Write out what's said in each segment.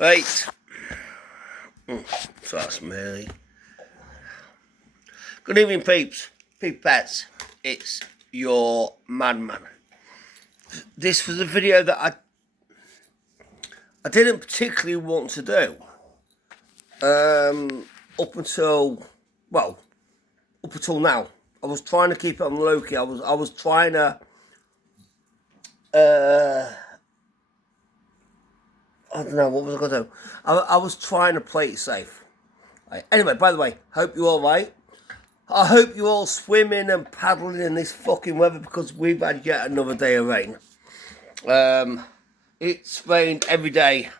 Right. So that's me. Good evening, peeps. Peepettes. It's your madman. This was a video that I didn't particularly want to do. Up until now. I was trying to keep it on low key. I was trying to I don't know, what was I going to do? I was trying to play it safe. Right. Anyway, by the way, hope you're all right. I hope you're all swimming and paddling in this fucking weather because we've had yet another day of rain. It's rained every day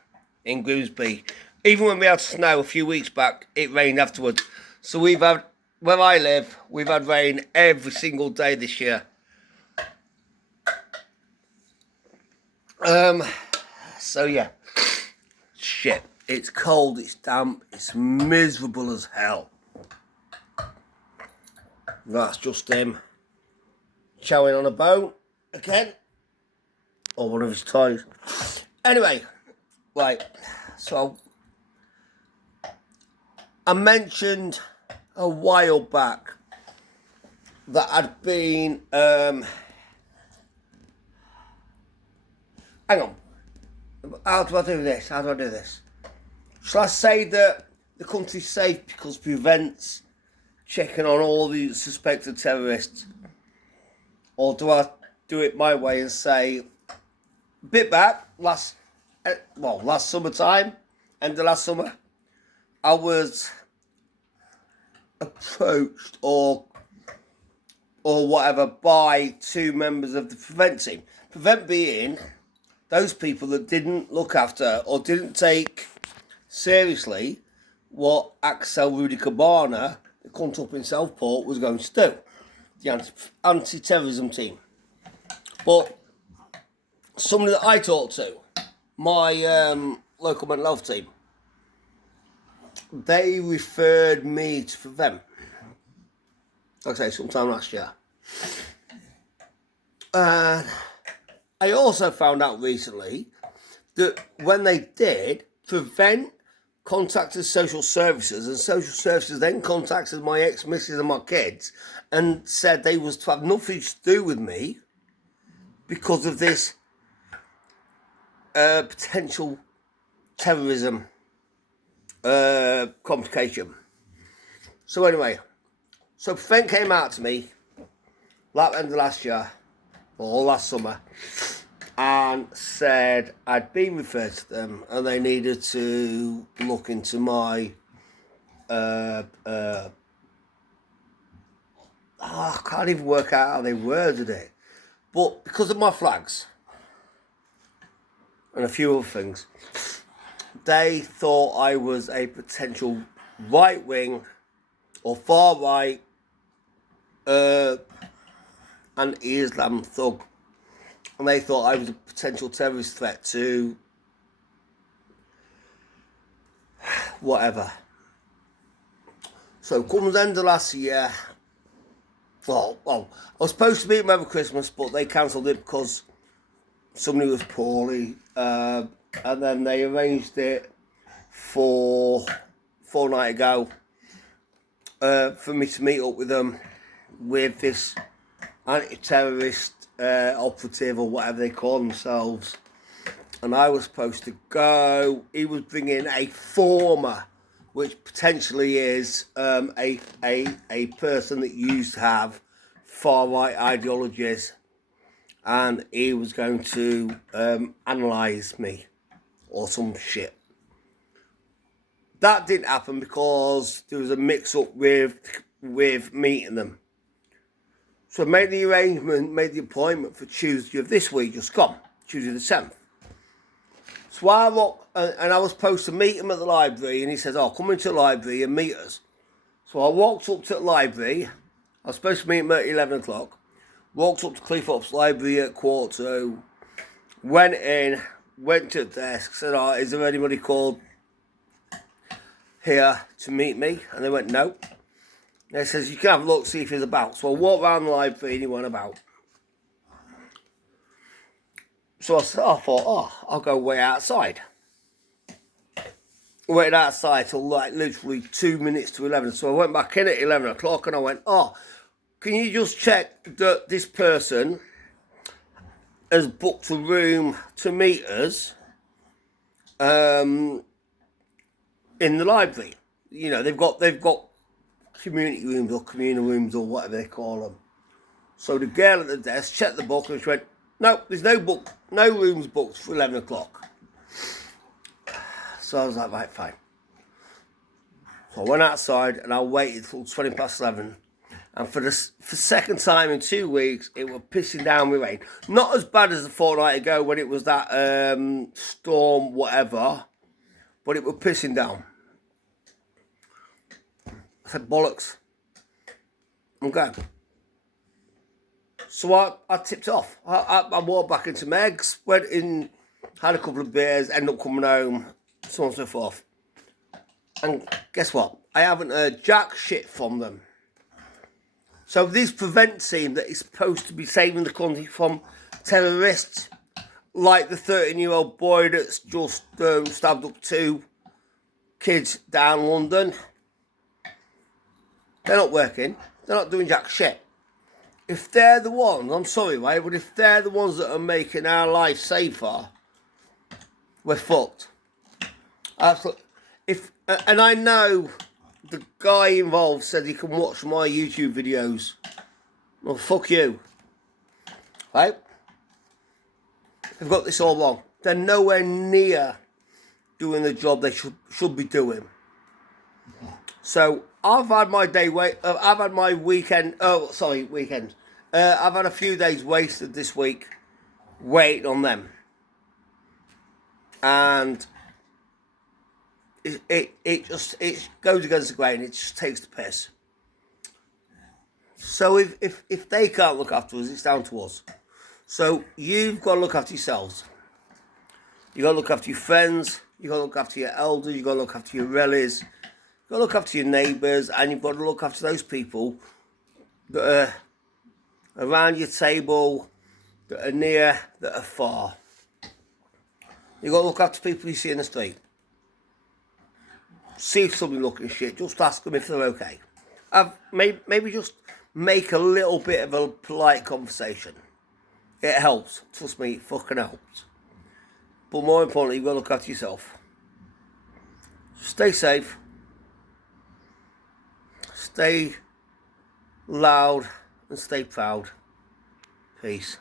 in Grimsby. Even when we had snow a few weeks back, it rained afterwards. So we've had, where I live, we've had rain every single day this year. So yeah. Shit. It's cold, it's damp, it's miserable as hell. That's just him chowing on a bone again. Or one of his toys. Anyway, right, so I mentioned a while back that I'd been hang on. How do I do this? How do I do this? Shall I say that the country's safe because it prevents checking on all the suspected terrorists? Or do I do it my way and say, a bit back, last summertime, end of last summer, I was approached or whatever by two members of the Prevent team. Prevent being those people that didn't look after or didn't take seriously what Axel Rudy Cabana, the cunt up in Southport, was going to do. The anti-terrorism team. But somebody that I talked to, my local mental health team, they referred me to Prevent. Like I say, sometime last year. I also found out recently that when they did, Prevent contacted social services, and social services then contacted my ex-missus and my kids and said they was to have nothing to do with me because of this potential terrorism complication. So anyway, so Prevent came out to me like end of last year or last summer and said I'd been referred to them and they needed to look into my I can't even work out how they worded it, but because of my flags and a few other things, they thought I was a potential right-wing or far-right anti-Islam thug. And they thought I was a potential terrorist threat to whatever. So comes the end of last year. Well, I was supposed to meet them over Christmas, but they cancelled it because somebody was poorly. And then they arranged it for fortnight ago for me to meet up with them with this anti-terrorist operative or whatever they call themselves, and I was supposed to go. He was bringing a former, which potentially is a person that used to have far right ideologies, and he was going to analyse me or some shit. That didn't happen because there was a mix-up with meeting them. So I made the arrangement, made the appointment for Tuesday of this week, just gone, Tuesday the 10th. So I walked, and I was supposed to meet him at the library, and he says, oh, come into the library and meet us. So I walked up to the library. I was supposed to meet him at 11 o'clock. Walked up to Cliff Up's library at 1:45. Went in, went to the desk, said, oh, is there anybody called here to meet me? And they went, no. And he says, you can have a look, see if he's about. So I walked around the library and he went about. So I thought, oh, I'll go way outside. waited outside till like literally 2 minutes to 11. So I went back in at 11 o'clock and I went, oh, can you just check that this person has booked a room to meet us in the library? You know, they've got community rooms or communal rooms or whatever they call them. So the girl at the desk checked the book and she went, no, there's no rooms booked for 11 o'clock. So I was like, right, fine. So I went outside and I waited till 20 past 11. And for the second time in 2 weeks, it was pissing down with rain. Not as bad as a fortnight ago when it was that storm, whatever. But it was pissing down. I said, bollocks. I'm going. So I tipped off. I walked back into Meg's, went in, had a couple of beers, ended up coming home, so on and so forth. And guess what? I haven't heard jack shit from them. So this prevent team that is supposed to be saving the country from terrorists, like the 13-year-old boy that's just stabbed up 2 kids down London, they're not working. They're not doing jack shit. If they're the ones, I'm sorry, right, but if they're the ones that are making our life safer, we're fucked. Absolutely. And I know the guy involved said he can watch my YouTube videos. Well, fuck you. Right? They've got this all wrong. They're nowhere near doing the job they should be doing. So I've had my I've had my weekend. Oh, sorry, weekend. I've had a few days wasted this week waiting on them, and it goes against the grain. It just takes the piss. So if they can't look after us, it's down to us. So you've got to look after yourselves. You got to look after your friends. You got to look after your elders. You got to look after your relatives. You've got to look after your neighbours, and you've got to look after those people that are around your table, that are near, that are far. You've got to look after people you see in the street. See if somebody looking shit, just ask them if they're okay. Maybe just make a little bit of a polite conversation. It helps. Trust me, it fucking helps. But more importantly, you've got to look after yourself. Stay safe. Stay loud and stay proud. Peace.